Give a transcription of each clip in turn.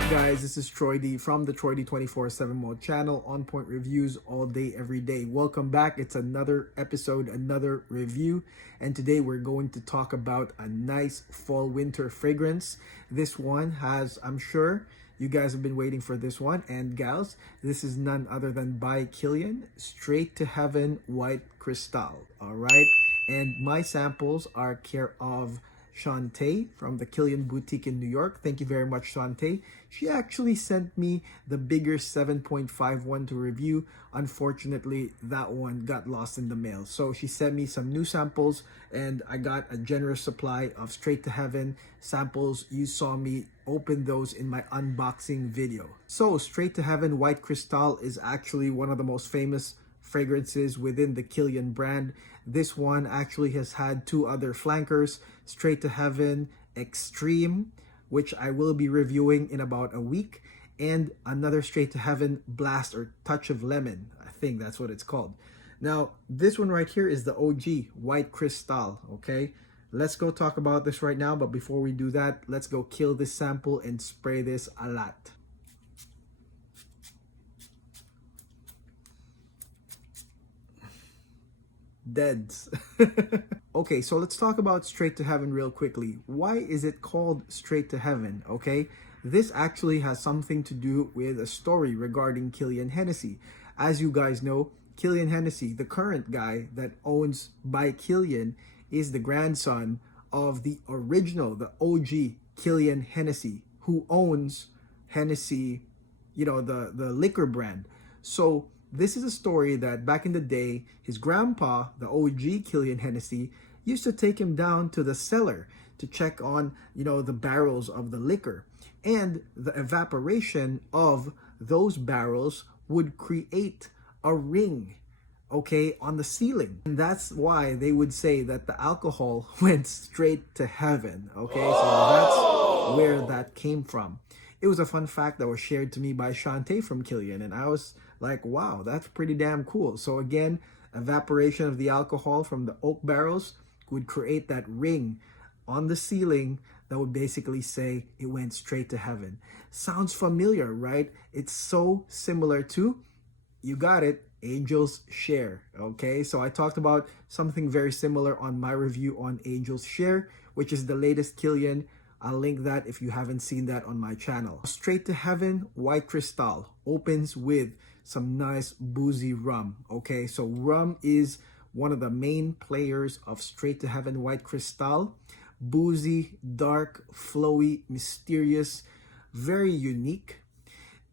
up, guys? This is Troy D from the Troy D 24/7 Mode channel. On point reviews all day, every day. Welcome back. It's another episode, another review. And today we're going to talk about a nice fall winter fragrance. This one has, I'm sure you guys have been waiting for this one. And gals, this is none other than by Kilian, Straight to Heaven White Cristal. All right. And my samples are care of Shantey from the Kilian boutique in New York. Thank you very much, Shantey. She actually sent me the bigger 7.51 to review. Unfortunately, that one got lost in the mail. So she sent me some new samples and I got a generous supply of Straight to Heaven samples. You saw me open those in my unboxing video. So Straight to Heaven White Cristal is actually one of the most famous fragrances within the Kilian brand. This one actually has had two other flankers, Straight to Heaven Extreme, which I will be reviewing in about a week, and another Straight to Heaven Blast or Touch of Lemon. I think that's what it's called. Now, this one right here is the OG White Cristal, okay? Let's go talk about this right now, but before we do that, let's go kill this sample and spray this a lot. Deads. Okay, so let's talk about Straight to Heaven real quickly. Why is it called Straight to Heaven? Okay, this actually has something to do with a story regarding Kilian Hennessy. As you guys know, Kilian Hennessy, the current guy that owns by Kilian, is the grandson of the original, the OG Kilian Hennessy, who owns Hennessy, you know, the liquor brand. So this is a story that back in the day, his grandpa, the OG Kilian Hennessy, used to take him down to the cellar to check on, you know, the barrels of the liquor. And the evaporation of those barrels would create a ring, okay, on the ceiling. And that's why they would say that the alcohol went straight to heaven, okay? So that's where that came from. It was a fun fact that was shared to me by Shantey from Kilian, and I was like, wow, that's pretty damn cool. So again, evaporation of the alcohol from the oak barrels would create that ring on the ceiling that would basically say it went straight to heaven. Sounds familiar, right? It's so similar to, you got it, Angel's Share, okay? So I talked about something very similar on my review on Angel's Share, which is the latest Kilian. I'll link that if you haven't seen that on my channel. Straight to Heaven White Cristal opens with some nice boozy rum, okay? So rum is one of the main players of Straight to Heaven White Cristal. Boozy, dark, flowy, mysterious, very unique.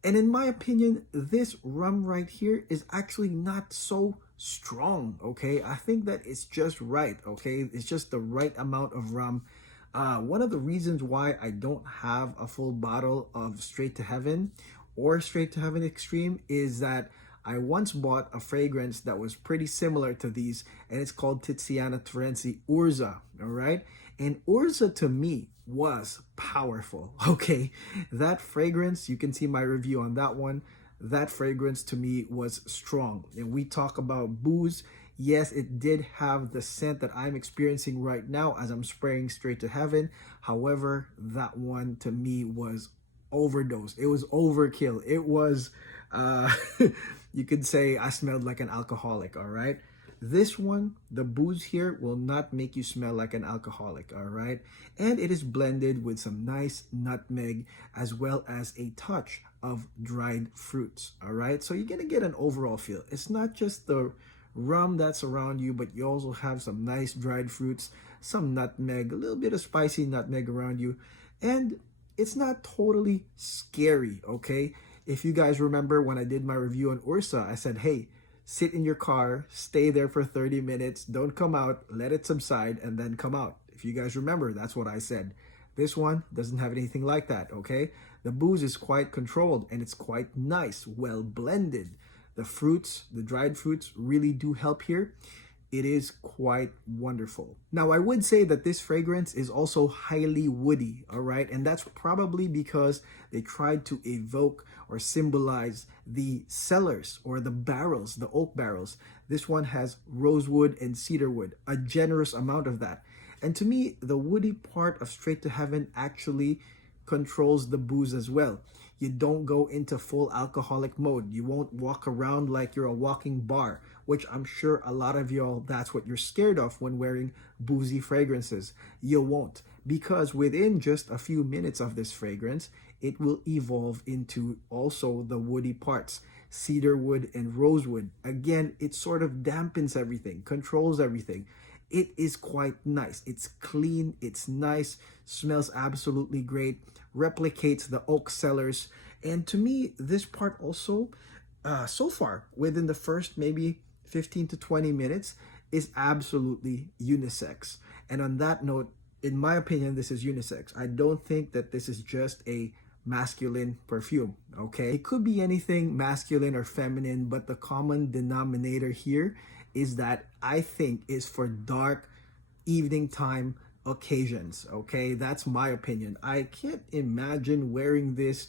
And in my opinion, this rum right here is actually not so strong, okay? I think that it's just right, okay? It's just the right amount of rum. One of the reasons why I don't have a full bottle of Straight to Heaven or Straight to Heaven Extreme is that I once bought a fragrance that was pretty similar to these, and it's called Tiziana Terenzi Urza, all right? And Urza to me was powerful, okay? That fragrance, you can see my review on that one, that fragrance to me was strong. And we talk about booze. Yes, it did have the scent that I'm experiencing right now as I'm spraying Straight to Heaven. However, that one to me was overdose. It was overkill. It was, you could say I smelled like an alcoholic, all right? This one, the booze here will not make you smell like an alcoholic, all right? And it is blended with some nice nutmeg as well as a touch of dried fruits, all right? So you're gonna get an overall feel. It's not just the rum that's around you, but you also have some nice dried fruits, some nutmeg, a little bit of spicy nutmeg around you, and it's not totally scary, okay? If you guys remember when I did my review on Ursa, I said, hey, sit in your car, stay there for 30 minutes, don't come out, let it subside, and then come out. If you guys remember, that's what I said. This one doesn't have anything like that, okay? The booze is quite controlled and it's quite nice, well blended. The fruits, the dried fruits really do help here. It is quite wonderful. Now, I would say that this fragrance is also highly woody, all right? And that's probably because they tried to evoke or symbolize the cellars or the barrels, the oak barrels. This one has rosewood and cedarwood, a generous amount of that. And to me, the woody part of Straight to Heaven actually controls the booze as well. You don't go into full alcoholic mode. You won't walk around like you're a walking bar, which I'm sure a lot of y'all, that's what you're scared of when wearing boozy fragrances. You won't, because within just a few minutes of this fragrance, it will evolve into also the woody parts, cedar wood and rosewood. Again, it sort of dampens everything, controls everything. It is quite nice. It's clean, it's nice, smells absolutely great, replicates the oak cellars. And to me, this part also, so far, within the first maybe 15 to 20 minutes, is absolutely unisex. And on that note, in my opinion, this is unisex. I don't think that this is just a masculine perfume, okay? It could be anything masculine or feminine, but the common denominator here is that I think is for dark evening time occasions, okay? That's my opinion. I can't imagine wearing this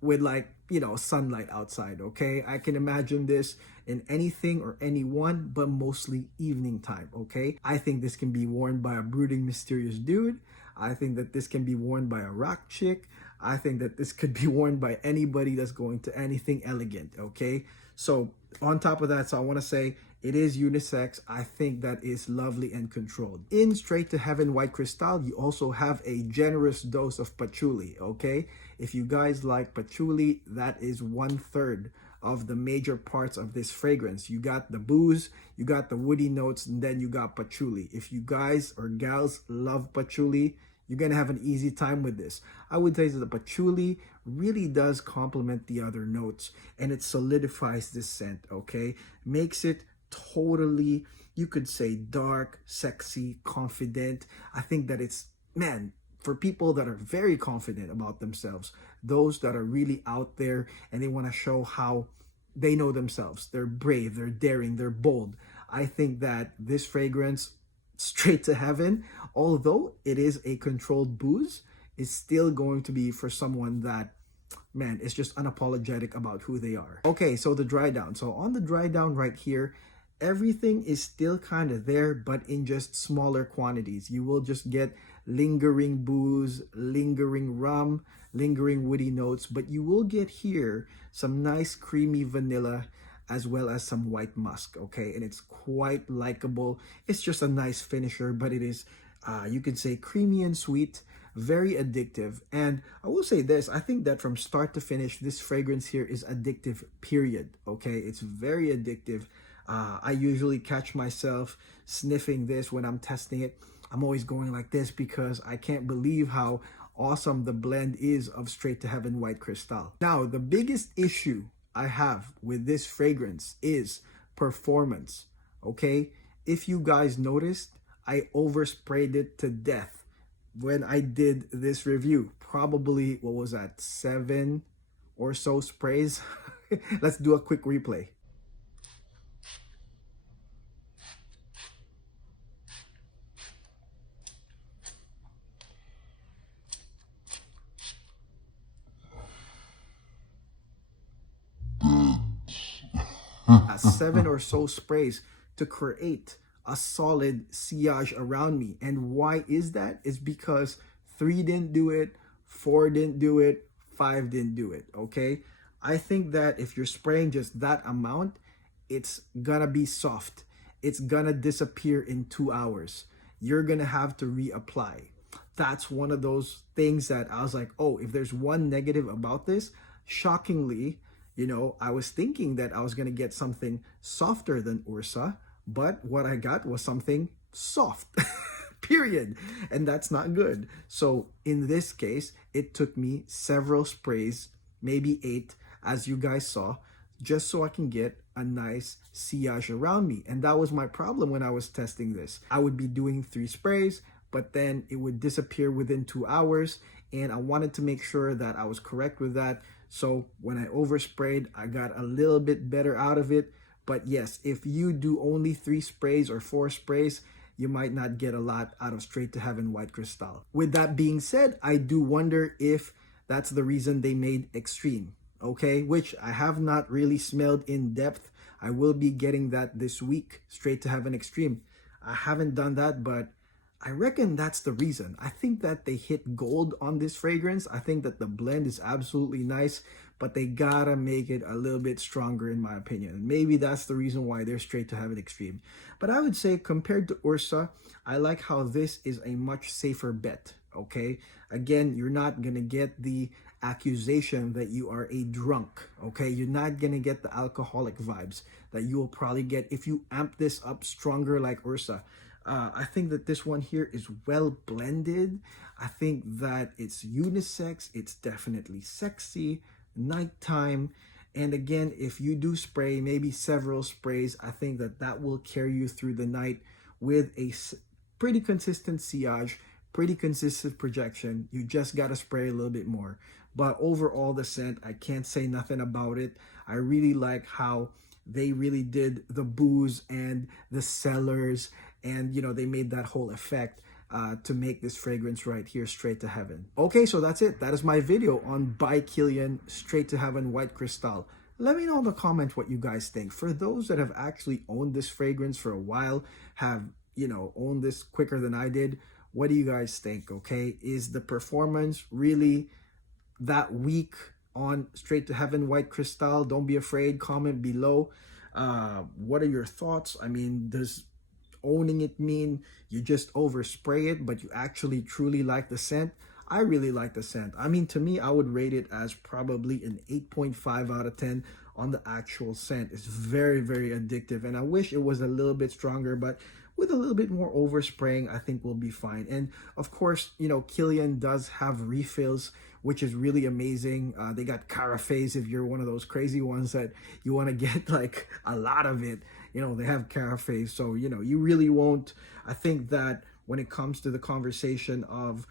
with, like, you know, sunlight outside, okay? I can imagine this in anything or anyone, but mostly evening time, okay? I think this can be worn by a brooding, mysterious dude. I think that this can be worn by a rock chick. I think that this could be worn by anybody that's going to anything elegant, okay? So on top of that, so I want to say it is unisex. I think that is lovely and controlled. In Straight to Heaven White Cristal, you also have a generous dose of patchouli, okay? If you guys like patchouli, that is 1/3 of the major parts of this fragrance. You got the booze, you got the woody notes, and then you got patchouli. If you guys or gals love patchouli, you're gonna have an easy time with this. I would say that the patchouli really does complement the other notes, and it solidifies this scent, okay? Makes it totally, you could say, dark, sexy, confident. I think that it's, man, for people that are very confident about themselves, those that are really out there and they want to show how they know themselves, they're brave, they're daring, they're bold. I think that this fragrance, Straight to Heaven, although it is a controlled booze, is still going to be for someone that, man, is just unapologetic about who they are. Okay, so the Drydown. So on the Drydown right here, everything is still kind of there, but in just smaller quantities. You will just get lingering booze, lingering rum, lingering woody notes, but you will get here some nice creamy vanilla as well as some white musk, okay? And it's quite likable. It's just a nice finisher, but it is, you could say, creamy and sweet, very addictive. And I will say this, I think that from start to finish, this fragrance here is addictive, period, okay? It's very addictive. I usually catch myself sniffing this when I'm testing it. I'm always going like this because I can't believe how awesome the blend is of Straight to Heaven White Cristal. Now, the biggest issue I have with this fragrance is performance, okay? If you guys noticed, I oversprayed it to death when I did this review. Probably, what was that, 7 or so sprays? Let's do a quick replay. At 7 or so sprays to create a solid sillage around me. And why is that? It's because 3 didn't do it, 4 didn't do it, 5 didn't do it, okay? I think that if you're spraying just that amount, it's gonna be soft. It's gonna disappear in 2 hours. You're gonna have to reapply. That's one of those things that I was like, oh, if there's one negative about this, shockingly, you know, I was thinking that I was going to get something softer than Ursa, but what I got was something soft, period. And that's not good. So in this case, it took me several sprays, maybe 8, as you guys saw, just so I can get a nice sillage around me. And that was my problem when I was testing this. I would be doing 3 sprays, but then it would disappear within 2 hours. And I wanted to make sure that I was correct with that. So when I oversprayed, I got a little bit better out of it. But yes, if you do only 3 sprays or 4 sprays, you might not get a lot out of Straight to Heaven White Cristal. With that being said, I do wonder if that's the reason they made Extreme, okay? Which I have not really smelled in depth. I will be getting that this week, Straight to Heaven Extreme. I haven't done that, but I reckon that's the reason. I think that they hit gold on this fragrance. I think that the blend is absolutely nice, but they gotta make it a little bit stronger in my opinion. And maybe that's the reason why they're Straight to Heaven Extreme. But I would say compared to Ursa, I like how this is a much safer bet, okay? Again, you're not gonna get the accusation that you are a drunk, okay? You're not gonna get the alcoholic vibes that you will probably get if you amp this up stronger like Ursa. I think that this one here is well blended. I think that it's unisex. It's definitely sexy, nighttime. And again, if you do spray, maybe several sprays, I think that that will carry you through the night with a pretty consistent sillage, pretty consistent projection. You just got to spray a little bit more. But overall, the scent, I can't say nothing about it. I really like how they really did the booze and the cellars, and they made that whole effect to make this fragrance right here Straight to Heaven. Okay, so that's it. That is my video on by Kilian Straight to Heaven White Cristal. Let me know in the comments what you guys think. For those that have actually owned this fragrance for a while, have owned this quicker than I did, what do you guys think? Okay, is the performance really that weak on Straight to Heaven White Cristal? Don't be afraid, comment below. What are your thoughts? I mean, does owning it mean you just overspray it but you actually truly like the scent? I really like the scent. I mean, to me, I would rate it as probably an 8.5 out of 10 on the actual scent. It's very, very addictive, and I wish it was a little bit stronger, but with a little bit more overspraying, I think we'll be fine. And of course, Kilian does have refills, which is really amazing. They got carafes if you're one of those crazy ones that you want to get like a lot of it. They have carafes, so you really won't. I think that when it comes to the conversation of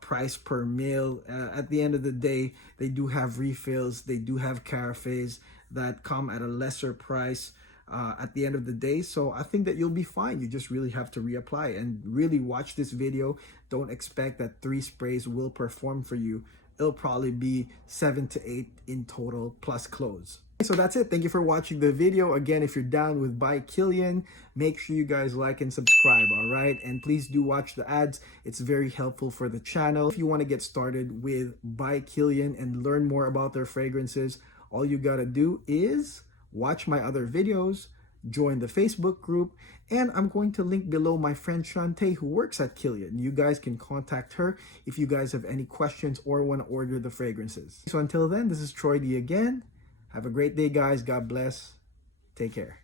price per mil, at the end of the day, they do have refills. They do have carafes that come at a lesser price at the end of the day. So I think that you'll be fine. You just really have to reapply and really watch this video. Don't expect that 3 sprays will perform for you. It'll probably be 7 to 8 in total plus close. So that's it. Thank you for watching the video. Again, if you're down with by Kilian, make sure you guys like and subscribe, all right? And please do watch the ads. It's very helpful for the channel. If you want to get started with by Kilian and learn more about their fragrances, all you got to do is watch my other videos, join the Facebook group, and I'm going to link below my friend Shantey, who works at Kilian. You guys can contact her if you guys have any questions or want to order the fragrances. So until then, this is Troy D again. Have a great day, guys. God bless. Take care.